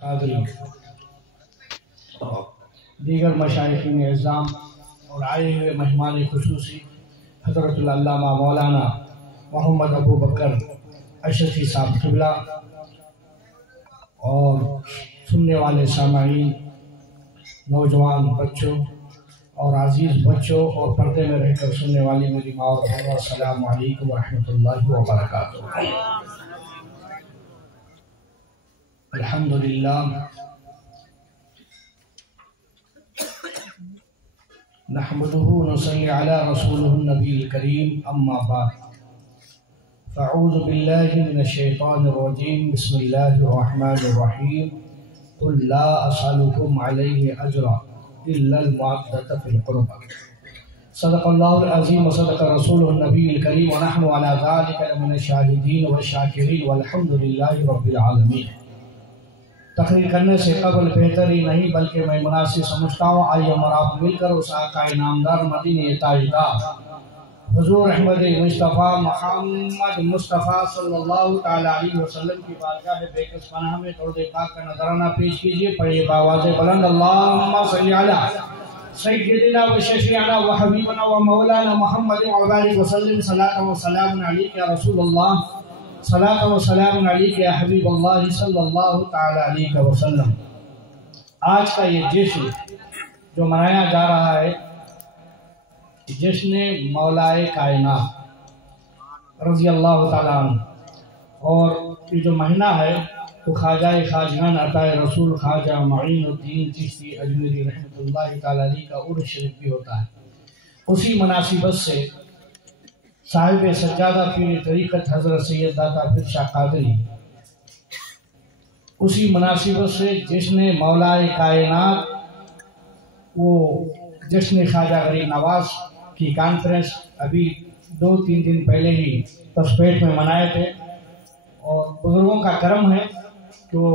قادری دیگر مشائخین اعظام اور آئے ہوئے مہمان خصوصی حضرت العلامہ مولانا محمد ابو بکر اشرفی صاحب قبلہ اور سننے والے سامعین، نوجوان بچوں اور عزیز بچوں اور پردے میں رہ کر سننے والی میری ماں اور بہنوں، السلام علیکم ورحمۃ اللہ وبرکاتہ۔ الحمدللہ نحمده ونصلي على رسوله النبي الكريم، أما بعد فأعوذ بالله من الشيطان الرجيم، بسم الله الرحمن الرحيم، قل لا أسألكم عليه أجرا إلا المودة في القربى، صدق الله العظيم وصدق رسوله النبي الكريم، ونحن على ذلك من الشاهدين والشاكرين والحمد لله رب العالمين۔ تقریر کرنے سے قبل بہتر ہی نہیں بلکہ میں مناسب سمجھتا ہوں آئیے ہم اور آپ مل کر اس آقا انعامدار مدینہ تاجدار حضور احمد مصطفیٰ محمد مصطفیٰ صلی اللہ تعالیٰ علیہ وسلم کی بارگاہ بے کس پناہ میں درود پاک کا نذرانہ پیش کیجئے۔ پڑھیے بآواز بلند، اللہم صلی علی سیدنا و شفیعنا و حبیبنا و مولانا محمد وبارک وسلم، صلاۃ و سلام علیک یا رسول اللہ، صلاۃ و سلام علیک یا حبیب اللہ صلی اللہ تعالیٰ علیہ وسلم۔ آج کا یہ جشن جو منایا جا رہا ہے، جشن مولائے کائنات رضی اللہ تعالیٰ عنہ، اور یہ جو مہینہ ہے تو خواجہ خواجگان عطا رسول خواجہ معین الدین چشتی اجمیری رحمۃ اللہ تعالیٰ علیہ کا عرس شریف بھی ہوتا ہے۔ اسی مناسبت سے صاحب سجادہ پیر طریقت حضرت سید داتا پیر شاہ قادری، اسی مناسبت سے جشن مولائے کائنات، وہ جشن خواجہ غریب نواز کی کانفرنس ابھی 2-3 دن پہلے ہی پسپیٹ میں منائے تھے، اور بزرگوں کا کرم ہے کہ وہ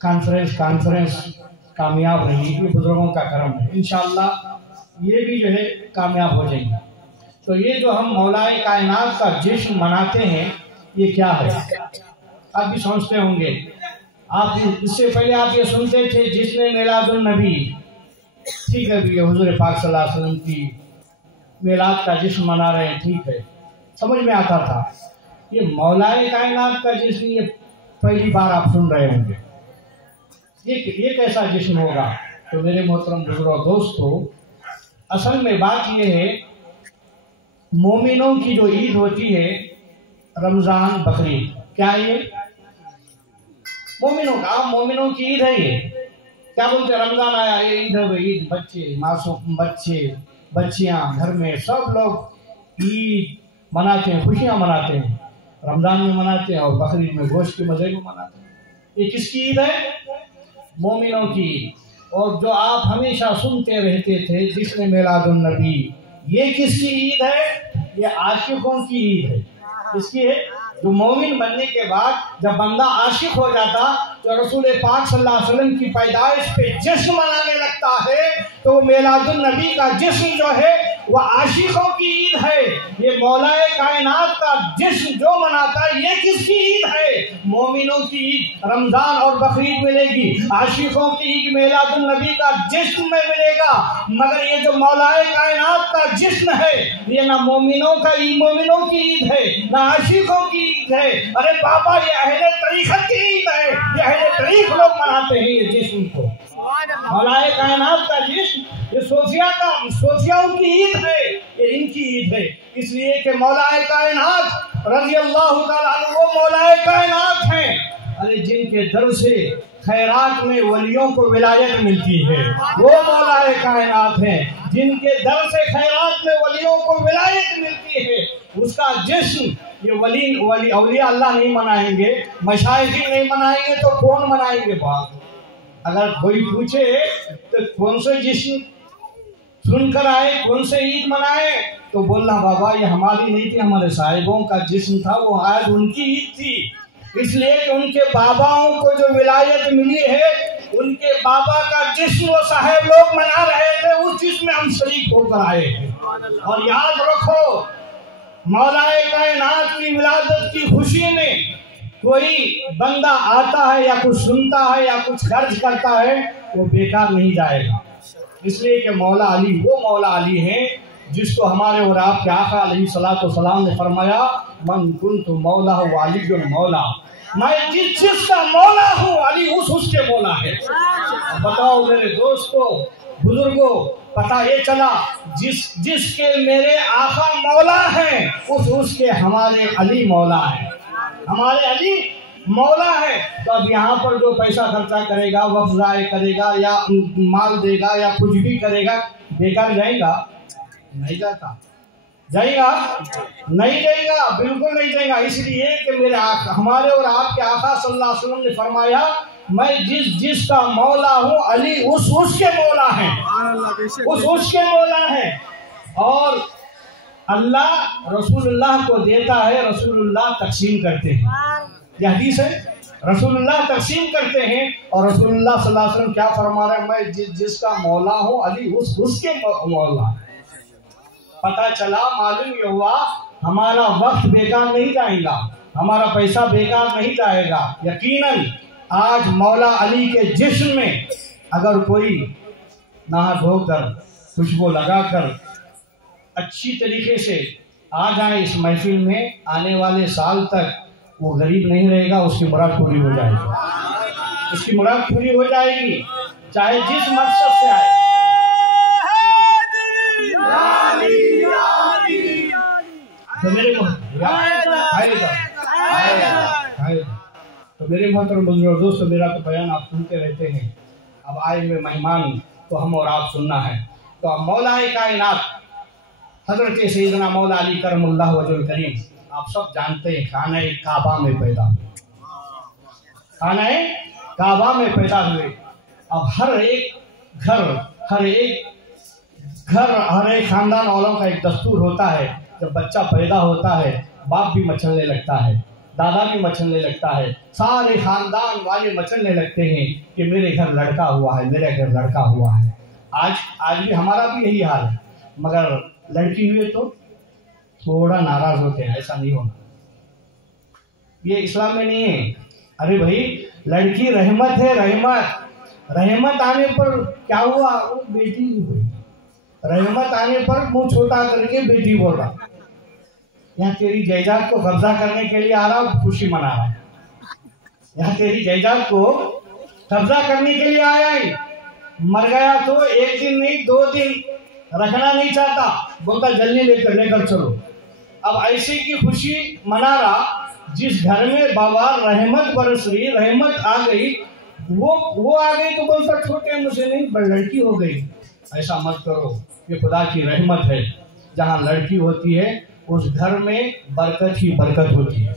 کانفرنس کامیاب رہی، یہ بزرگوں کا کرم ہے، انشاءاللہ یہ بھی جو ہے کامیاب ہو جائیں گے۔ تو یہ جو ہم مولائے کائنات کا جشن مناتے ہیں یہ کیا ہے؟ آپ بھی سمجھتے ہوں گے، آپ اس سے پہلے آپ یہ سنتے تھے جشن میلاد النبی، ٹھیک ہے بھی حضور پاک صلی اللہ علیہ وسلم کی میلاد کا جشن منا رہے ہیں، ٹھیک ہے، سمجھ میں آتا تھا۔ یہ مولائے کائنات کا جشن یہ پہلی بار آپ سن رہے ہوں گے، یہ کیسا جشن ہوگا؟ تو میرے محترم بزرگوں دوستو، اصل میں بات یہ ہے، مومنوں کی جو عید ہوتی ہے رمضان بقرعید، کیا یہ مومنوں کا مومنوں کی عید ہے؟ یہ کیا بولتے ہیں؟ رمضان آیا یہ عید ہے، عید، بچے معصوم بچے بچیاں گھر میں سب لوگ عید مناتے ہیں، خوشیاں مناتے ہیں، رمضان میں مناتے ہیں اور بقرعید میں گوشت کے مزے میں مناتے ہیں۔ یہ کس کی عید ہے؟ مومنوں کی عید۔ اور جو آپ ہمیشہ سنتے رہتے تھے جشن میلاد النبی، یہ کس کی عید ہے؟ یہ عاشقوں کی عید ہے۔ اس کی ہے جو مومن بننے کے بعد جب بندہ عاشق ہو جاتا تو رسول پاک صلی اللہ علیہ وسلم کی پیدائش پہ جشن منانے لگتا ہے، تو میلاد النبی کا جشن جو ہے وہ عاشقوں کی عید ہے۔ یہ مولائے کائنات کا جشن جو مناتا ہے یہ کس کی عید ہے؟ مومنوں کی عید۔ رمضان اور بقرعید ملے گی، عاشقوں کی عید میلاد النبی کا جشن میں ملے گا، مگر یہ جو مولائے کائنات کا جشن ہے یہ نہ مومنوں کی عید ہے نہ عاشقوں کی عید ہے۔ ارے بابا، یہ اہل طریقت کی عید ہے، یہ اہل طریق لوگ مناتے ہیں یہ جشن کو۔ مولائے کائنات کا جشن یہ صوفیاؤں کی عید ہے، یہ ان کی عید ہے، اس لیے کہ مولائے کائنات رضی اللہ تعالیٰ عنہ وہ مولائے کائنات ہیں ارے جن کے در سے خیرات میں ولیوں کو ولایت ملتی ہے، وہ مولائے کائنات ہیں جن کے در سے خیرات میں ولیوں کو ولایت ملتی ہے۔ اس کا جشن یہ اولیاء اللہ نہیں منائیں گے، مشائخین نہیں منائیں گے تو کون منائیں گے؟ بات اگر کوئی پوچھے تو کون سے جشن سن کر آئے، کون سے عید منائے، تو بولنا بابا یہ ہماری نہیں تھی، ہمارے صاحبوں کا جشن تھا، وہ آج ان کی عید تھی، اس لیے کہ ان کے باباؤں کو جو ولایت ملی ہے ان کے بابا کا جشن وہ صاحب لوگ منا رہے تھے، اس جشن میں ہم شریک ہو کر آئے ہیں۔ اور یاد رکھو، مولائے کائنات کی ولادت کی خوشی میں کوئی بندہ آتا ہے یا کچھ سنتا ہے یا کچھ خرچ کرتا ہے وہ بیکار نہیں جائے گا، اس لیے کہ مولا علی وہ مولا علی ہیں جس کو ہمارے اور آپ کے آقا علیہ الصلوۃ والسلام نے فرمایا من کنت مولا علی مولا، میں جس کا مولا ہوں علی اس کے مولا ہے۔ بتاؤ میرے دوستو بزرگوں، پتہ یہ چلا جس کے میرے آقا مولا ہیں اس کے ہمارے علی مولا ہیں، ہمارے علی مولا ہے۔ تو اب یہاں پر جو پیسہ خرچہ کرے گا، وقت ضائع کرے گا یا مال دے گا یا کچھ بھی کرے گا، بیکار جائے گا؟ نہیں جاتا، جائے گا؟ نہیں جائے گا، بالکل نہیں جائے گا۔ اس لیے کہ میرے آقا ہمارے اور آپ کے آقا صلی اللہ علیہ وسلم نے فرمایا میں جس کا مولا ہوں علی اس کے مولا ہیں، اس کے مولا ہیں۔ اور اللہ رسول اللہ کو دیتا ہے، رسول اللہ تقسیم کرتے ہیں، یہ حدیث ہے، رسول اللہ تقسیم کرتے ہیں۔ اور رسول اللہ صلی اللہ علیہ وسلم کیا فرما رہے ہیں میں جس کا مولا ہوں علی اس کے مولا ہے۔ پتہ چلا، معلوم یہ ہوا ہمارا وقت بیکار نہیں جائے گا، ہمارا پیسہ بیکار نہیں جائے گا۔ یقیناً آج مولا علی کے جسم میں اگر کوئی نہا دھو کر خوشبو لگا کر اچھی طریقے سے آ جائے اس محفل میں، آنے والے سال تک وہ غریب نہیں رہے گا، اس کی مراد پوری ہو جائے گی، اس کی مراد پوری ہو جائے گی، چاہے جس مقصد سے آئے۔ تو میرے محترم بزرگ دوستو، میرا تو بیان آپ سنتے رہتے ہیں، اب آئے ہوئے مہمان تو ہم اور آپ سننا ہے۔ تو اب مولا کائنات حضرت سیدنا مولا علی کرم اللہ وجہ الکریم آپ سب جانتے ہیں خانہ کعبہ میں پیدا ہوئے، خانہ کعبہ میں پیدا ہوئے۔ اب ہر ایک خاندان والوں کا ایک دستور ہوتا ہے، جب بچہ پیدا ہوتا ہے باپ بھی مچلنے لگتا ہے، دادا بھی مچلنے لگتا ہے، سارے خاندان والے مچلنے لگتے ہیں کہ میرے گھر لڑکا ہوا ہے، میرے گھر لڑکا ہوا ہے۔ آج بھی ہمارا بھی یہی حال ہے، مگر لڑکی ہوئے تو تھوڑا ناراض ہوتے ہیں، ایسا نہیں ہونا، یہ اسلام میں نہیں ہے۔ ارے بھائی لڑکی رحمت ہے، رحمت آنے پر کیا ہوا، وہ بیٹی ہوئی، رحمت آنے پر منہ چھوٹا کر کے بیٹی بول رہا، یہاں تیری جائیداد کو قبضہ کرنے کے لیے آ رہا، خوشی منا رہا ہے، یہاں تیری جائیداد کو قبضہ کرنے کے لیے آیا ہے، مر گیا تو ایک دن نہیں 2 دن رکھنا نہیں چاہتا، بولتا جلدی لے کر چلو۔ اب ایسے کی خوشی منا رہا، جس گھر میں بابا رحمت برس رہی، رحمت آ گئی، وہ آ گئی تو بولتا چھوٹے مجھے نہیں، بڑی لڑکی ہو گئی۔ ایسا مت کرو، یہ خدا کی رحمت ہے، جہاں لڑکی ہوتی ہے اس گھر میں برکت ہی برکت ہوتی ہے،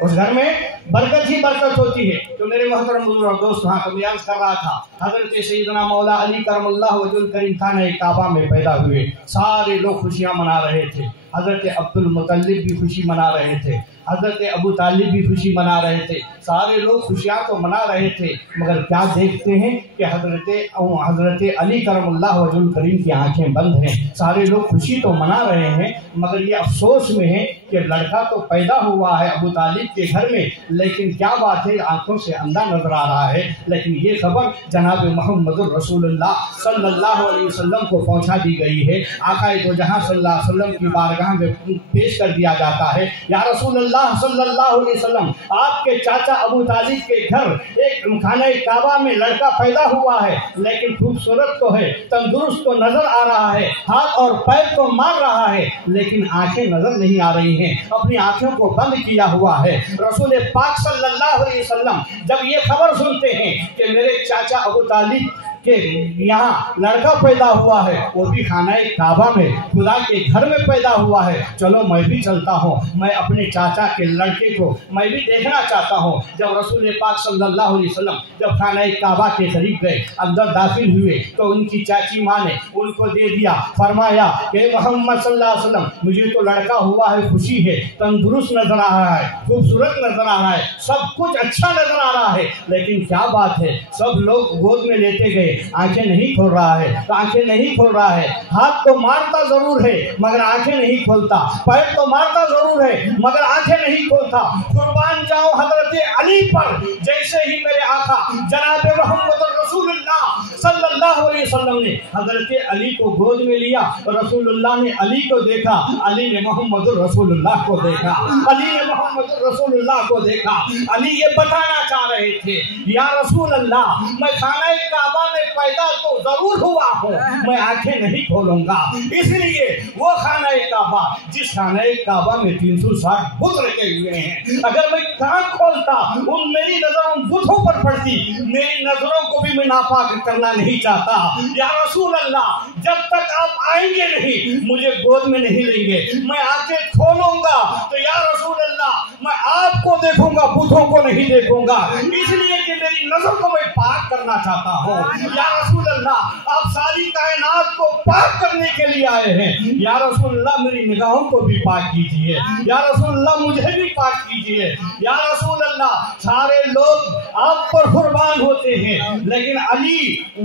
اس گھر میں برکت ہی برکت ہوتی ہے۔ تو میرے محترم بزرگ دوست، وہاں کا بیان کر رہا تھا، حضرت سیدنا مولا علی کرم اللہ وجہ الکریم خانہ کعبہ میں پیدا ہوئے، سارے لوگ خوشیاں منا رہے تھے، حضرت عبد المطلب بھی خوشی منا رہے تھے، حضرت ابو طالب بھی خوشی منا رہے تھے، سارے لوگ خوشیاں تو منا رہے تھے، مگر کیا دیکھتے ہیں کہ حضرت علی کرم اللہ وجہ الکریم کی آنکھیں بند ہیں۔ سارے لوگ خوشی تو منا رہے ہیں، مگر یہ افسوس میں ہے کہ لڑکا تو پیدا ہوا ہے ابو طالب کے گھر میں، لیکن کیا بات ہے آنکھوں سے اندھا نظر آ رہا ہے۔ لیکن یہ خبر جناب محمد رسول اللہ صلی اللہ علیہ وسلم کو پہنچا دی گئی ہے۔ آقا دو جہاں صلی اللہ علیہ وسلم کی بارگاہ میں پیش کر دیا جاتا ہے، یا رسول اللہ صلی اللہ علیہ وسلم، آپ کے چاچا ابو طالب کے گھر ایک خانہ کعبہ میں لڑکا پیدا ہوا ہے، لیکن خوبصورت تو ہے، تندرست تو نظر آ رہا ہے، ہاتھ اور پیر تو مار رہا ہے، لیکن آنکھیں نظر نہیں آ رہی ہیں، اپنی آنکھوں کو بند کیا ہوا ہے۔ رسول پاک صلی اللہ علیہ وسلم جب یہ خبر سنتے ہیں کہ میرے چاچا ابو طالب کہ یہاں لڑکا پیدا ہوا ہے، وہ بھی خانہ کعبہ میں خدا کے گھر میں پیدا ہوا ہے، چلو میں بھی چلتا ہوں، میں اپنے چاچا کے لڑکے کو میں بھی دیکھنا چاہتا ہوں۔ جب رسول پاک صلی اللہ علیہ وسلم جب خانہ کعبہ کے قریب گئے، اندر داخل ہوئے، تو ان کی چاچی ماں نے ان کو دے دیا، فرمایا کہ محمد صلی اللہ علیہ وسلم مجھے تو لڑکا ہوا ہے، خوشی ہے، تندرست نظر آ رہا ہے، خوبصورت نظر آ رہا ہے، سب کچھ اچھا نظر آ رہا ہے، لیکن کیا بات ہے، سب لوگ گود میں لیتے گئے، ہے آنکھیں نہیں کھول رہا ہے، تو آنکھیں نہیں کھول رہا ہے، ہاتھ تو مارتا ضرور ہے مگر آنکھیں نہیں کھولتا، پیر تو مارتا ضرور ہے مگر آنکھیں نہیں کھولتا۔ قربان جاؤں حضرت علی پر، جیسے ہی میرے آقا جناب محمد رسول اللہ صلی اللہ علیہ وسلم نے حضرت علی کو گود میں لیا، رسول اللہ نے علی کو دیکھا، علی نے محمد رسول اللہ کو دیکھا، علی نے محمد رسول اللہ کو دیکھا۔ علی یہ بتانا چاہ رہے تھے یا رسول اللہ میں خانہ کعبہ میں پیدا تو ضرور ہوا ہوں، میں آنکھیں نہیں کھولوں گا، اس لیے وہ خانہ کعبہ جس خانہ کعبہ میں 360 بت رکھے ہوئے ہیں، اگر میں کان کھولتا ان میری نظر ان بتوں پر پڑتی، میری نظروں کو بھی میں ناپاک کرنا نہیں چاہتا۔ یا رسول اللہ جب تک آپ آئیں گے نہیں مجھے گود میں نہیں لیں گے، میں آنکھیں کھولوں گا تو یا رسول اللہ میں آپ کو دیکھوں گا، بتوں کو نہیں دیکھوں گا، اس لیے کہ میری نظر کو میں پاک کرنا چاہتا ہوں۔ یا رسول اللہ آپ ساری کائنات کو پاک کرنے کے لیے آئے ہیں، یا رسول اللہ میری نگاہوں کو بھی پاک کیجئے، یا رسول اللہ مجھے بھی پاک کیجئے۔ یا رسول اللہ سارے لوگ آپ پر قربان ہوتے ہیں لیکن علی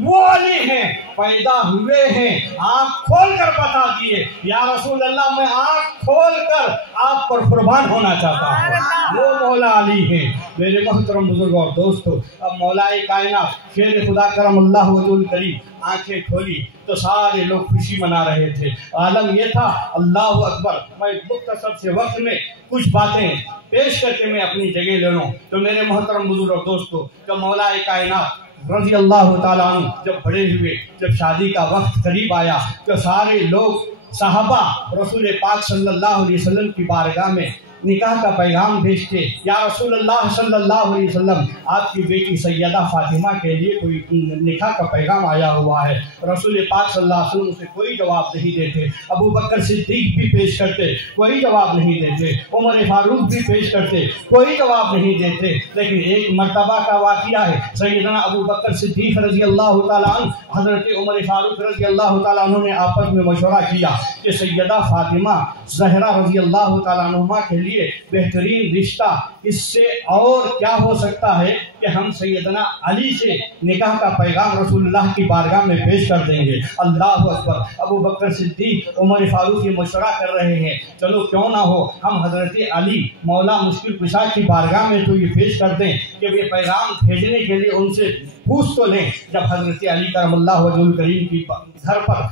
وہ علی ہیں پیدا ہوئے ہیں، آنکھ کھول کر بتا دیے یا رسول اللہ میں آنکھ کھول کر آپ پر قربان ہونا چاہتا ہوں، وہ مولا علی ہیں۔ میرے محترم بزرگوں اور دوستو، اب مولا کائنات شیر خدا کرم اللہ وجہ الکریم آنکھیں کھولی تو سارے لوگ خوشی منا رہے تھے۔ عالم یہ تھا، اللہ اکبر، میں مختصر سے وقت میں کچھ باتیں پیش کر کے میں اپنی جگہ لے لوں تو میرے محترم بزرگ اور دوستو، جب مولا کائنات رضی اللہ تعالیٰ عنہ جب بڑے ہوئے، جب شادی کا وقت قریب آیا تو سارے لوگ صحابہ رسول پاک صلی اللہ علیہ وسلم کی بارگاہ میں نکاح کا پیغام بھیجتے، یا رسول اللہ صلی اللہ علیہ وسلم آپ کی بیٹی سیدہ فاطمہ کے لیے کوئی نکاح کا پیغام آیا ہوا ہے۔ رسول پاک صلی اللہ علیہ وسلم سے کوئی جواب نہیں دیتے، ابو بکر صدیق بھی پیش کرتے کوئی جواب نہیں دیتے، عمر فاروق بھی پیش کرتے کوئی جواب نہیں دیتے، لیکن ایک مرتبہ کا واقعہ ہے، سیدنا ابو بکر صدیق رضی اللہ تعالیٰ عنہ حضرت عمر فاروق رضی اللہ تعالیٰ عنہ نے آپس میں مشورہ کیا کہ سیدہ فاطمہ زہرا رضی اللہ تعالیٰ عنہ کے لیے بہترین رشتہ اس سے اور کیا ہو سکتا ہے کہ ہم سیدنا علی سے نکاح کا پیغام رسول اللہ کی بارگاہ میں پیش کر دیں گے۔ اللہ اکبر، ابو بکر صدیق عمر فاروق یہ مشورہ کر رہے ہیں، چلو کیوں نہ ہو ہم حضرت علی مولا مشکل کشا کی بارگاہ میں تو یہ پیش کر دیں کہ یہ پیغام بھیجنے کے لیے ان سے پوچھ تو لیں۔ جب حضرت علی کرم اللہ وجہ الکریم کی گھر پر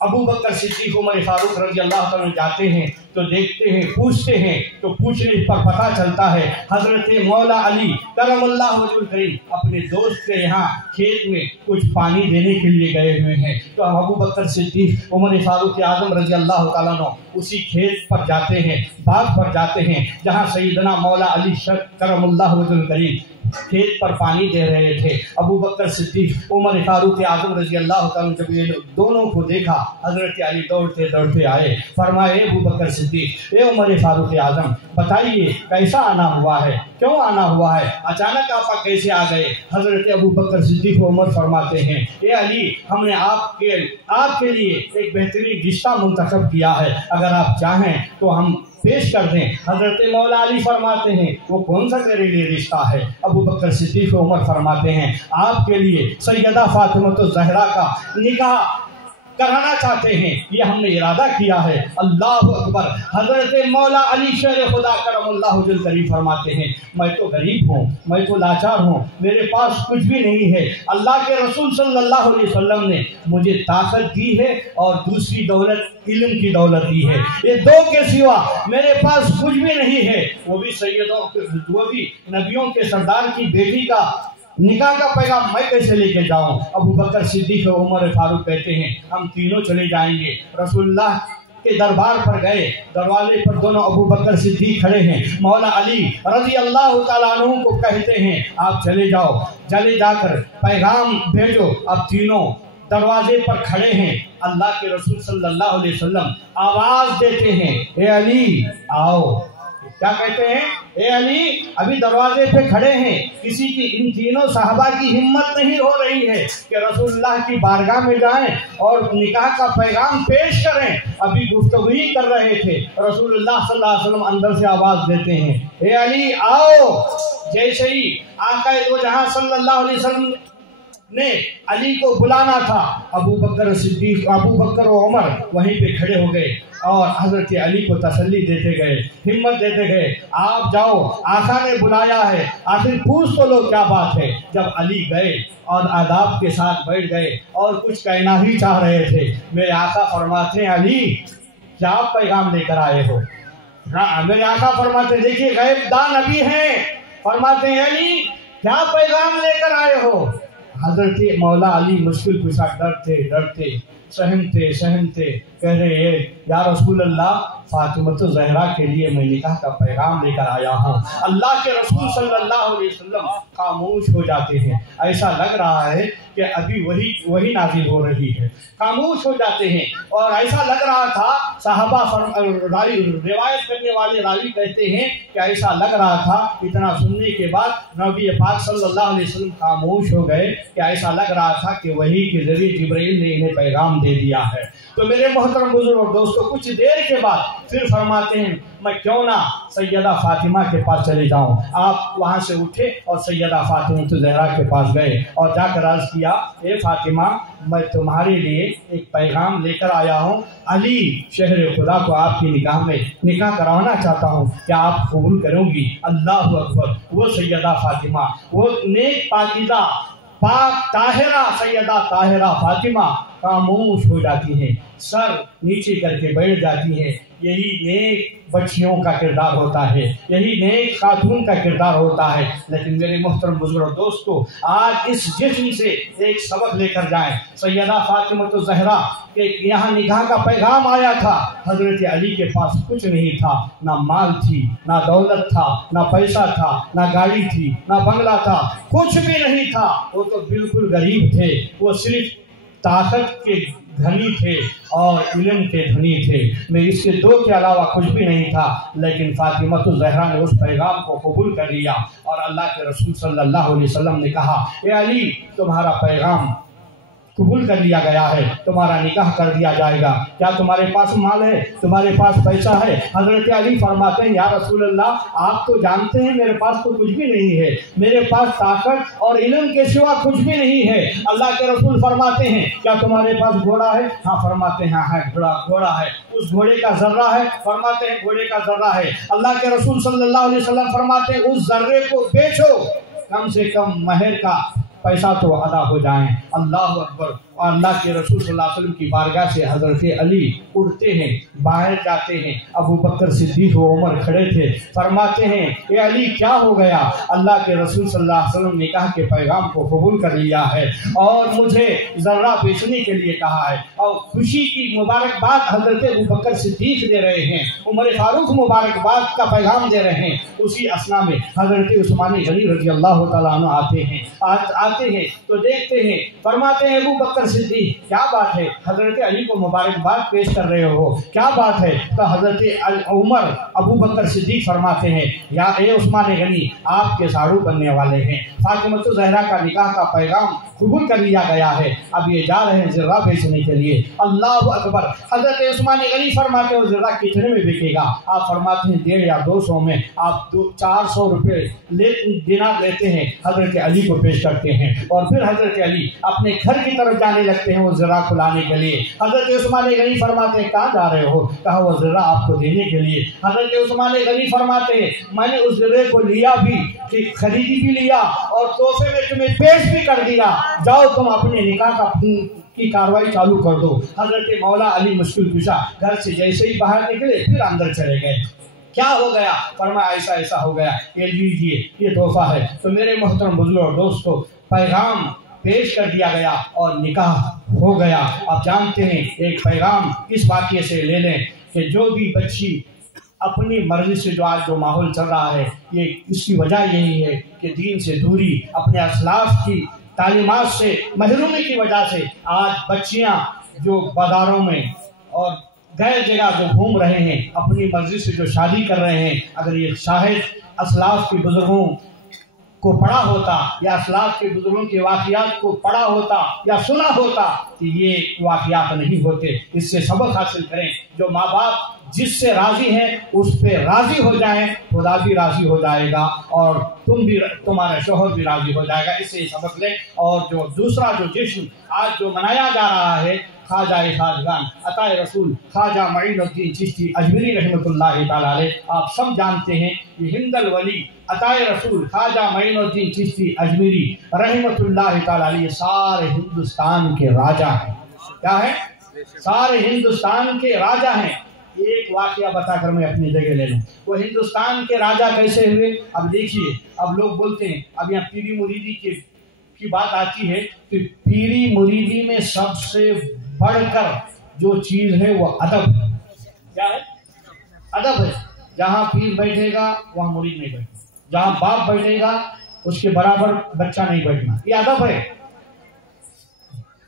ابو بکر صدیق عمر فاروق رضی اللہ عنہ جاتے ہیں تو دیکھتے ہیں، پوچھتے ہیں تو پوچھنے پر پتہ چلتا ہے حضرت مولا علی کرم اللہ وجہ الکریم اپنے دوست کے یہاں کھیت میں کچھ پانی دینے کے لیے گئے ہوئے ہیں، تو ابو بکر صدیق عمر فاروق اعظم رضی اللہ تعالیٰ عنہ اسی کھیت پر جاتے ہیں، باغ پر جاتے ہیں جہاں سیدنا مولا علی کرم اللہ وجہ الکریم کھیت پر پانی دے رہے تھے۔ ابو بکر صدیق عمر فاروق اعظم رضی اللہ تعالیٰ جب یہ دونوں کو دیکھا، حضرت علی دوڑتے دوڑتے آئے، فرمائے ابو بکر صدیق، اے عمر فاروق اعظم بتائیے کیسا آنا ہوا ہے، کیوں آنا ہوا ہے، اچانک آپ کیسے آ گئے؟ حضرت ابو بکر صدیق عمر فرماتے ہیں، اے علی ہم نے آپ کے لیے ایک بہترین رشتہ منتخب کیا ہے، اگر آپ چاہیں تو ہم پیش کر دیں۔ حضرت مولا علی فرماتے ہیں وہ کون سا تیرے لیے رشتہ ہے؟ ابو بکر صدیق عمر فرماتے ہیں آپ کے لیے سیدہ فاطمہ الزہرا کا نکاح کرانا چاہتے ہیں، یہ ہم نے ارادہ کیا ہے۔ اللہ اکبر، حضرت مولا علی شیر خدا کرم اللہ وجہ الکریم فرماتے ہیں میں تو غریب ہوں، میں تو لاچار ہوں، میرے پاس کچھ بھی نہیں ہے، اللہ کے رسول صلی اللہ علیہ وسلم نے مجھے طاقت دی ہے اور دوسری دولت علم کی دولت دی ہے، یہ دو کے سوا میرے پاس کچھ بھی نہیں ہے، وہ بھی نبیوں کے سردار کی بیٹی کا نکاح کا پیغام میں کیسے لے کے جاؤں؟ ابو بکر صدیق و عمر فاروق کہتے ہیں ہم تینوں چلے جائیں گے۔ رسول اللہ کے دربار پر گئے، دروازے پر دونوں ابو بکر صدیق کھڑے ہیں، مولا علی رضی اللہ تعالیٰ عنہ کو کہتے ہیں آپ چلے جاؤ، چلے جا کر پیغام بھیجو۔ اب تینوں دروازے پر کھڑے ہیں، اللہ کے رسول صلی اللہ علیہ وسلم آواز دیتے ہیں اے علی آؤ، کیا کہتے ہیں؟ اے علی ابھی دروازے پہ کھڑے ہیں، کسی کی ان تینوں صحابہ کی ہمت نہیں ہو رہی ہے کہ رسول اللہ کی بارگاہ میں جائیں اور نکاح کا پیغام پیش کریں، ابھی گفتگو ہی کر رہے تھے۔ رسول اللہ صلی اللہ علیہ وسلم اندر سے آواز دیتے ہیں اے علی آؤ۔ جیسے ہی آقا دو جہاں صلی اللہ علیہ وسلم نے علی کو بلانا تھا، ابو بکر صدیق، ابو بکر و عمر وہیں پہ کھڑے ہو گئے اور حضرت علی کو تسلی دیتے گئے، ہمت دیتے گئے، آپ جاؤ، آقا نے بلایا ہے، آخر پوچھ تو لو کیا بات ہے۔ جب علی گئے اور آداب کے ساتھ بیٹھ گئے اور کچھ کہنا ہی چاہ رہے تھے، میرے آقا فرماتے ہیں علی کیا پیغام لے کر آئے ہو؟ میرے آقا فرماتے ہیں دیکھیے غیب دان نبی ہیں، فرماتے ہیں علی کیا پیغام لے کر آئے ہو؟ حضرت مولا علی مشکل کشا ڈرتے سہمتے کہہ رہے ہیں یا رسول اللہ فاطمہ زہرا کے لیے میں نکاح کا پیغام لے کر آیا ہوں۔ اللہ کے رسول صلی اللہ علیہ وسلم خاموش ہو جاتے ہیں، ایسا لگ رہا ہے کہ ابھی وہی نازل ہو رہی ہے، خاموش ہو جاتے ہیں۔ اور ایسا لگ رہا تھا، صحابہ روایت کرنے والے راوی کہتے ہیں کہ ایسا لگ رہا تھا اتنا سننے کے بعد نبی پاک صلی اللہ علیہ وسلم خاموش ہو گئے کہ ایسا لگ رہا تھا کہ وحی کے ذریعے جبرائیل نے انہیں پیغام دے دیا ہے۔ تو میرے محترم بزرگ اور دوستو کچھ دیر کے بعد پھر فرماتے ہیں میں کیوں نہ سیدہ فاطمہ کے پاس چلے جاؤں۔ آپ وہاں سے اٹھے اور سیدہ فاطمہ زہرا کے پاس گئے اور جا کر عرض کیا اے فاطمہ میں تمہارے لیے ایک پیغام لے کر آیا ہوں، علی شہر خدا کو آپ کی نکاح میں نکاح کروانا چاہتا ہوں، کیا آپ قبول کروں گی؟ اللہ اکبر! وہ سیدہ فاطمہ، وہ نیک پاکیزہ پاک طاہرہ سیدہ طاہرہ فاطمہ خاموش ہو جاتی ہیں، سر نیچے کر کے بیٹھ جاتی ہیں۔ یہی نیک بچیوں کا کردار ہوتا ہے، یہی نیک خاتون کا کردار ہوتا ہے۔ لیکن میرے محترم بزرگ اور دوستو آج اس جسم سے ایک سبق لے کر جائیں۔ سیدہ فاطمہ زہرا کہ یہاں نکاح کا پیغام آیا تھا، حضرت علی کے پاس کچھ نہیں تھا، نہ مال تھی، نہ دولت تھا، نہ پیسہ تھا، نہ گاڑی تھی، نہ بنگلہ تھا، کچھ بھی نہیں تھا، وہ تو بالکل غریب تھے، وہ صرف طاقت کے دھنی تھے اور علم کے دھنی تھے، میں اس کے دو کے علاوہ کچھ بھی نہیں تھا۔ لیکن فاطمہ زہرا نے اس پیغام کو قبول کر لیا اور اللہ کے رسول صلی اللہ علیہ وسلم نے کہا اے علی تمہارا پیغام قبول کر لیا گیا ہے، تمہارا نکاح کر دیا جائے گا، کیا تمہارے پاس مال ہے، تمہارے پاس پیسہ ہے؟ حضرت علی فرماتے ہیں یا رسول اللہ آپ تو جانتے ہیں میرے پاس تو کچھ بھی نہیں ہے، میرے پاس طاقت اور علم کے سوا کچھ بھی نہیں ہے۔ اللہ کے رسول فرماتے ہیں کیا تمہارے پاس گھوڑا ہے؟ ہاں فرماتے ہیں ہاں گھوڑا ہے، اس گھوڑے کا ذرہ ہے؟ فرماتے ہیں گھوڑے کا ذرہ ہے۔ اللہ کے رسول صلی اللہ علیہ وسلم فرماتے ہیں اس ذرے کو بیچو، کم سے کم مہر کا پیسہ تو ادا ہو جائیں۔ اللہ اکبر! اور اللہ کے رسول صلی اللہ علیہ وسلم کی بارگاہ سے حضرت علی اٹھتے ہیں، باہر جاتے ہیں، ابو بکر صدیق و عمر کھڑے تھے، فرماتے ہیں اے علی کیا ہو گیا؟ اللہ کے رسول صلی اللہ علیہ وسلم نے کہا کہ پیغام کو قبول کر لیا ہے اور مجھے ذرہ بیچنے کے لیے کہا ہے، اور خوشی کی مبارکباد حضرت ابو بکر صدیق دے رہے ہیں، عمر فاروق مبارکباد کا پیغام دے رہے ہیں۔ اسی اثنا میں حضرت عثمان غنی رضی اللہ تعالیٰ عنہ آتے ہیں تو دیکھتے ہیں، فرماتے ہیں ابو بکر صدیق کیا بات ہے؟ حضرت علی کو مبارکباد پیش کر رہے ہو، کیا بات ہے؟ تو حضرت عمر ابو بکر صدیق فرماتے ہیں یا اے عثمان غنی آپ کے ساڑو بننے والے ہیں، فاطمہ زہرا کا نکاح کا پیغام قبول کر لیا گیا ہے، اب یہ جا رہے ہیں ذرہ بیچنے کے لیے۔ اللہ اکبر! حضرت عثمان غنی فرماتے ہیں ذرہ کتنے میں بکے گا؟ آپ فرماتے ہیں 150 یا 200 میں۔ آپ 400 روپے دینار لیتے ہیں، حضرت علی کو پیش کرتے ہیں اور پھر حضرت علی اپنے گھر کی طرف جانے لگتے ہیں وہ ذرہ کھلانے کے لیے۔ حضرت عثمان غنی فرماتے ہیں کہاں جا رہے ہو؟ کہا وہ ذرہ آپ کو دینے کے لیے۔ حضرت عثمان غنی فرماتے ہیں میں نے اس ذرے کو لیا بھی، خریدی بھی لیا اور تحفے میں تمہیں پیش بھی کر دیا، جاؤ تم اپنے نکاح کی کاروائی چالو کر دو۔ حضرت مولا علی مشکل کشا گھر سے جیسے ہی باہر نکلے پھر اندر چلے گئے۔ کیا ہو گیا؟ فرمایا ایسا ہو گیا، یہ لیجیے یہ تحفہ ہے۔ تو میرے محترم بزرگوں اور دوستو پیغام پیش کر دیا گیا اور نکاح ہو گیا۔ آپ جانتے ہیں ایک پیغام اس واقعے سے لے لیں کہ جو بھی بچی اپنی مرضی سے جو ماحول چل رہا ہے، یہ اس کی وجہ یہی ہے کہ دین سے دوری، اپنے اسلاف کی تعلیمات سے محرومی کی وجہ سے آج بچیاں جو بازاروں میں اور غیر جگہ جو گھوم رہے ہیں، اپنی مرضی سے جو شادی کر رہے ہیں، اگر یہ شاہد اسلاف کے بزرگوں کو پڑھا ہوتا یا اسلاف کے بزرگوں کے واقعات کو پڑھا ہوتا یا سنا ہوتا تو یہ واقعات نہیں ہوتے۔ اس سے سبق حاصل کریں، جو ماں باپ جس سے راضی ہیں اس پہ راضی ہو جائیں، خدا بھی راضی ہو جائے گا اور تم بھی، تمہارا شوہر بھی راضی ہو جائے گا۔ اس سے سبق لیں۔ اور جو دوسرا جو جشن آج جو منایا جا رہا ہے، خواجہ خواجگان عطا رسول خواجہ معین الدین چشتی اجمیری رحمۃ اللہ تعالی علیہ، آپ سب جانتے ہیں کہ ہند الولی عطا رسول خواجہ معین الدین چشتی اجمیری رحمۃ اللہ تعالی علیہ سارے ہندوستان کے راجا ہیں۔ کیا ہے؟ سارے ہندوستان کے راجا ہیں۔ ایک واقعہ بتا کر میں اپنی جگہ لے لوں، وہ ہندوستان کے راجا کیسے ہوئے؟ اب دیکھیے، اب لوگ بولتے ہیں، اب یہاں پیری مریدی کی بات آتی ہے، تو پیری مریدی میں سب سے بڑھ کر جو چیز ہے وہ ادب۔ کیا ہے؟ ادب ہے۔ جہاں پیر بیٹھے گا وہاں مرید نہیں بیٹھے، جہاں باپ بیٹھے گا اس کے برابر بچہ نہیں بیٹھنا۔ یہ ادب ہے،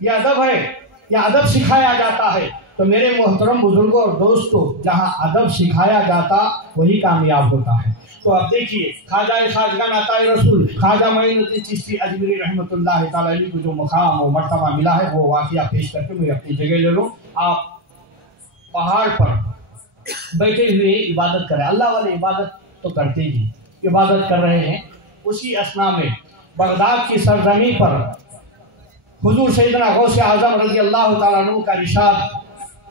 یہ ادب ہے، یہ ادب سکھایا جاتا ہے۔ تو میرے محترم بزرگوں اور دوستوں، جہاں ادب سکھایا جاتا وہی کامیاب ہوتا ہے۔ تو اب دیکھیے، خواجہ خواجگان عطا رسول خواجہ معین الدین چشتی اجمیری رحمۃ اللہ تعالی علیہ کو جو مقام و مرتبہ ملا ہے وہ واقعہ پیش کر کے میں اپنی جگہ لے لوں۔ آپ پہاڑ پر بیٹھے ہوئے عبادت کریں، اللہ والے عبادت تو کرتے ہی، عبادت کر رہے ہیں۔ اسی اثنا میں بغداد کی سرزمین پر حضور سیدنا غوث اعظم رضی اللہ تعالیٰ عنہ کا ارشاد،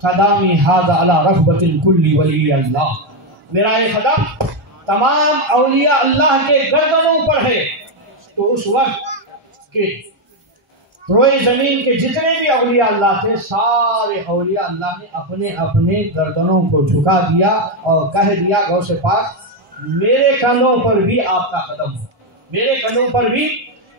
قدامی ھذا علی رغبۃ کل ولی اللہ، میرا یہ قدم تمام اولیاء اللہ کے گردنوں پر ہے۔ تو اس وقت کے روئے زمین کے جتنے بھی اولیاء اللہ تھے، سارے اولیاء اللہ نے اپنے اپنے گردنوں کو جھکا دیا اور کہہ دیا، غوث پاک میرے کندھوں پر بھی آپ کا قدم ہو، میرے کندھوں پر بھی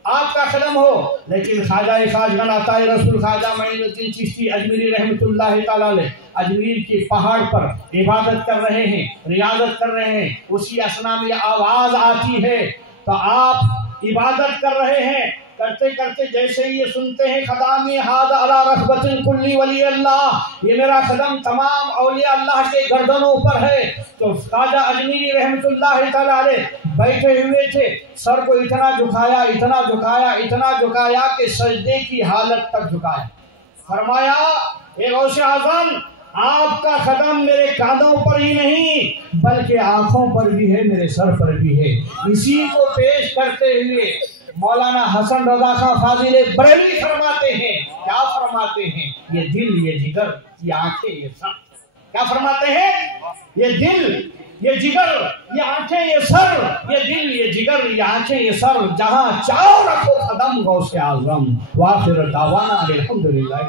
آپ کا قدم ہو۔ لیکن خواجہ خواجگان عطا رسول خواجہ معین الدین چشتی اجمیری رحمۃ اللہ تعالی علیہ اجمیر کے پہاڑ پر عبادت کر رہے ہیں، ریاضت کر رہے ہیں۔ اسی اثنا میں آواز آتی ہے تو آپ عبادت کر رہے ہیں، کرتے کرتے جیسے ہی یہ سنتے ہیں، قدامی ھذا علی رغبۃ کل ولی اللہ، یہ میرا قدم تمام اولیاء اللہ کے گردنوں پر ہے۔ تو خواجہ اجمیری رحمۃ اللہ تعالی علیہ بیٹھے ہوئے تھے، سر کو اتنا جھکایا، اتنا جھکایا، اتنا جھکایا کہ سجدے کی حالت تک جھکایا۔ فرمایا، اے غوث اعظم، آپ کا قدم میرے کاندھوں پر ہی نہیں بلکہ آنکھوں پر بھی ہے، میرے سر پر بھی ہے۔ اسی کو پیش کرتے ہوئے مولانا حسن رضا خان فاضل بریلوی فرماتے ہیں، کیا فرماتے ہیں؟ یہ دل، یہ جگر، یہ آنکھیں، یہ سر۔ کیا فرماتے ہیں؟ یہ دل، یہ جگر، یہ آنکھیں، یہ سر، یہ دل، یہ جگر، یہ آنکھیں، یہ سر، جہاں چاہو رکھو قدم غوث اعظم۔ وآخر دعوانا الحمدللہ۔